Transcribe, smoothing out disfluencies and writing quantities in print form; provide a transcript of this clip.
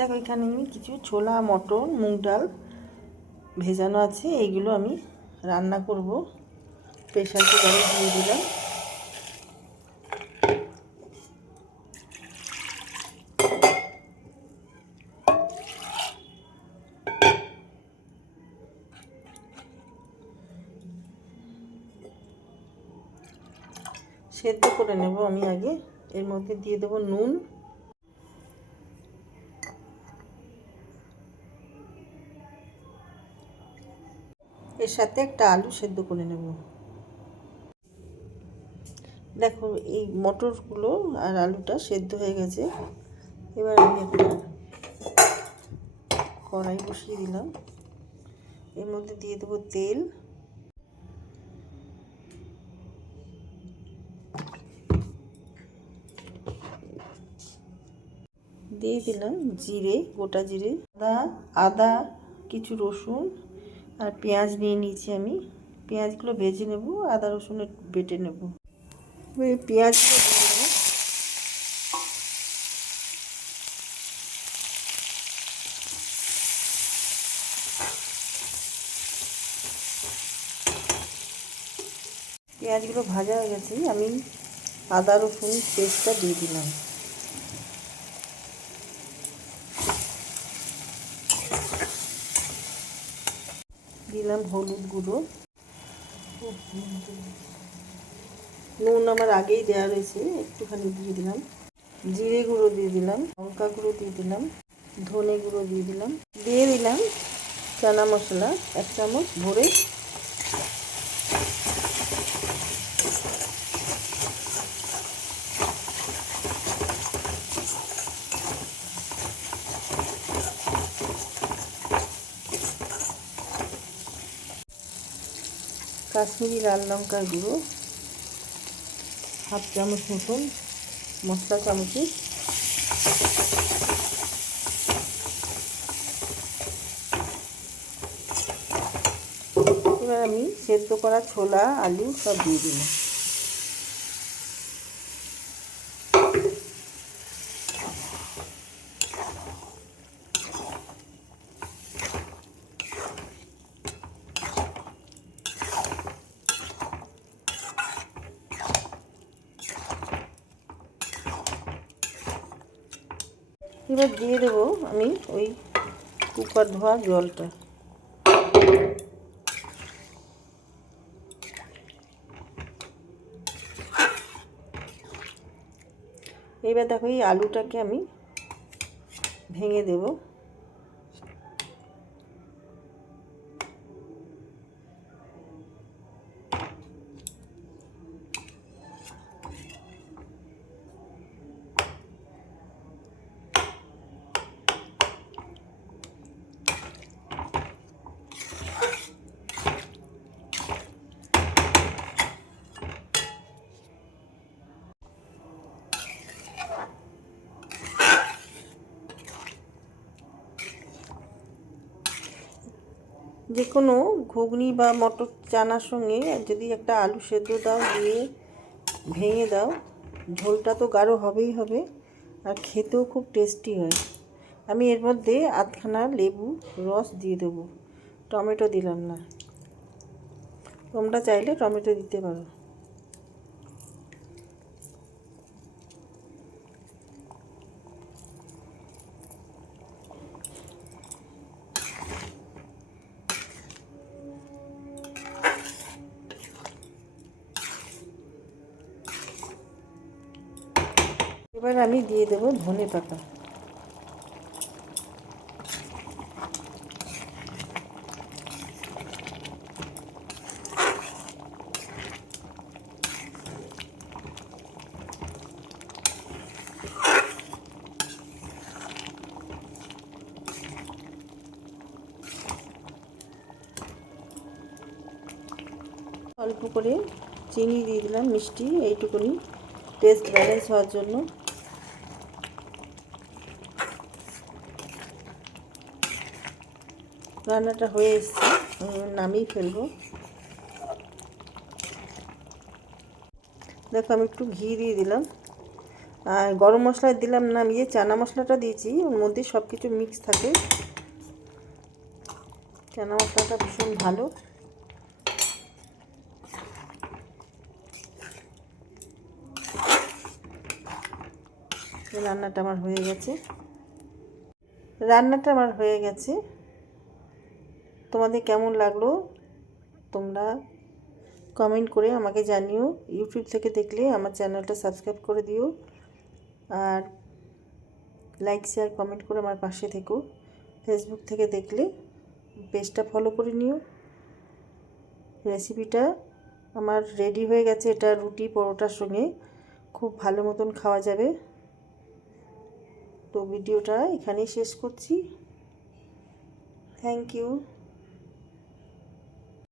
দেখো এখানে আমি কিছু ছোলা মটর মুগ ডাল ভেজানো আছে, এইগুলো আমি রান্না করব। প্রেসার কুকারে দিয়ে দিলাম। সেদ্ধ করে নেব আমি আগে। এর মধ্যে দিয়ে দেবো নুন, এর সাথে একটা আলু সেদ্ধ করে নেব। দেখো এই মটরগুলো আর আলুটা সেদ্ধ হয়ে গেছে। এবার আমি একটা কড়াই বসিয়ে দিলাম। এর মধ্যে দিয়ে দেবো তেল, দিয়ে দিলাম জিরে, গোটা জিরে, আদা, কিছু রসুন আর পেঁয়াজ নিয়ে নিয়েছি আমি। পেঁয়াজগুলো ভেজে নেব, আদা রসুনের বেটে নেব। এই পেঁয়াজগুলো দিয়ে দেবো। পেঁয়াজগুলো ভাজা হয়ে গেছে, আমি আদা রসুন পেস্টটা দিয়ে দিলাম। দিলাম হলুদ গুঁড়ো, নুন আমার আগেই দেওয়া রয়েছে, একটুখানি দিয়ে দিলাম। জিরে গুঁড়ো দিয়ে দিলাম, লঙ্কা গুঁড়ো দিয়ে দিলাম, ধনে গুঁড়ো দিয়ে দিলাম, দিয়ে দিলাম চানা মশলা 1 চামচ ভরে। কাশ্মীরি লাল লঙ্কার গুঁড়ো 1/2 চামচ মতন, মশলা চামচে। এবার আমি সেদ্ধ করা ছোলা আলু সব দিয়ে দিলাম। এবার দিয়ে দেবো আমি ওই কুকার ধোয়া জলটা। এবার দেখো এই আলুটাকে আমি ভেঙে দেব। যে কোনো ঘুগনি বা মটর চানার সঙ্গে যদি একটা আলু সেদ্ধ দাও, দিয়ে ভেঙে দাও, ঝোলটা তো গাঢ় হবেই হবে, আর খেতেও খুব টেস্টি হয়। আমি এর মধ্যে আধখানা লেবু রস দিয়ে দেবো, টমেটো দিলাম না। তোমরা চাইলে টমেটো দিতে পারো। এবার আমি দিয়ে দেবো ধনে পাতা। অল্প করে চিনি দিয়ে দিলাম, মিষ্টি এইটুকুনি, টেস্ট ব্যালেন্স হওয়ার জন্য। রান্নাটা হয়ে এসছে, নামিয়ে ফেলবো। দেখো আমি একটু ঘি দিয়ে দিলাম, আর গরম মশলা দিলাম না, আমি চানা মশলাটা দিয়েছি, ওর মধ্যে সব কিছু মিক্স থাকে। চানা মশলাটা ভীষণ ভালো। রান্নাটা আমার হয়ে গেছে। তোমাদের কেমন লাগলো তোমরা কমেন্ট করে আমাকে জানিও। ইউটিউব থেকে দেখলে আমার চ্যানেলটা সাবস্ক্রাইব করে দিও, আর লাইক শেয়ার কমেন্ট করে আমার পাশে থেকো। ফেসবুক থেকে দেখলে পেজটা ফলো করে নিও। রেসিপিটা আমার রেডি হয়ে গেছে, এটা রুটি পরোটার সঙ্গে খুব ভালো মতন খাওয়া যাবে। তো ভিডিওটা এখানেই শেষ করছি। Thank you.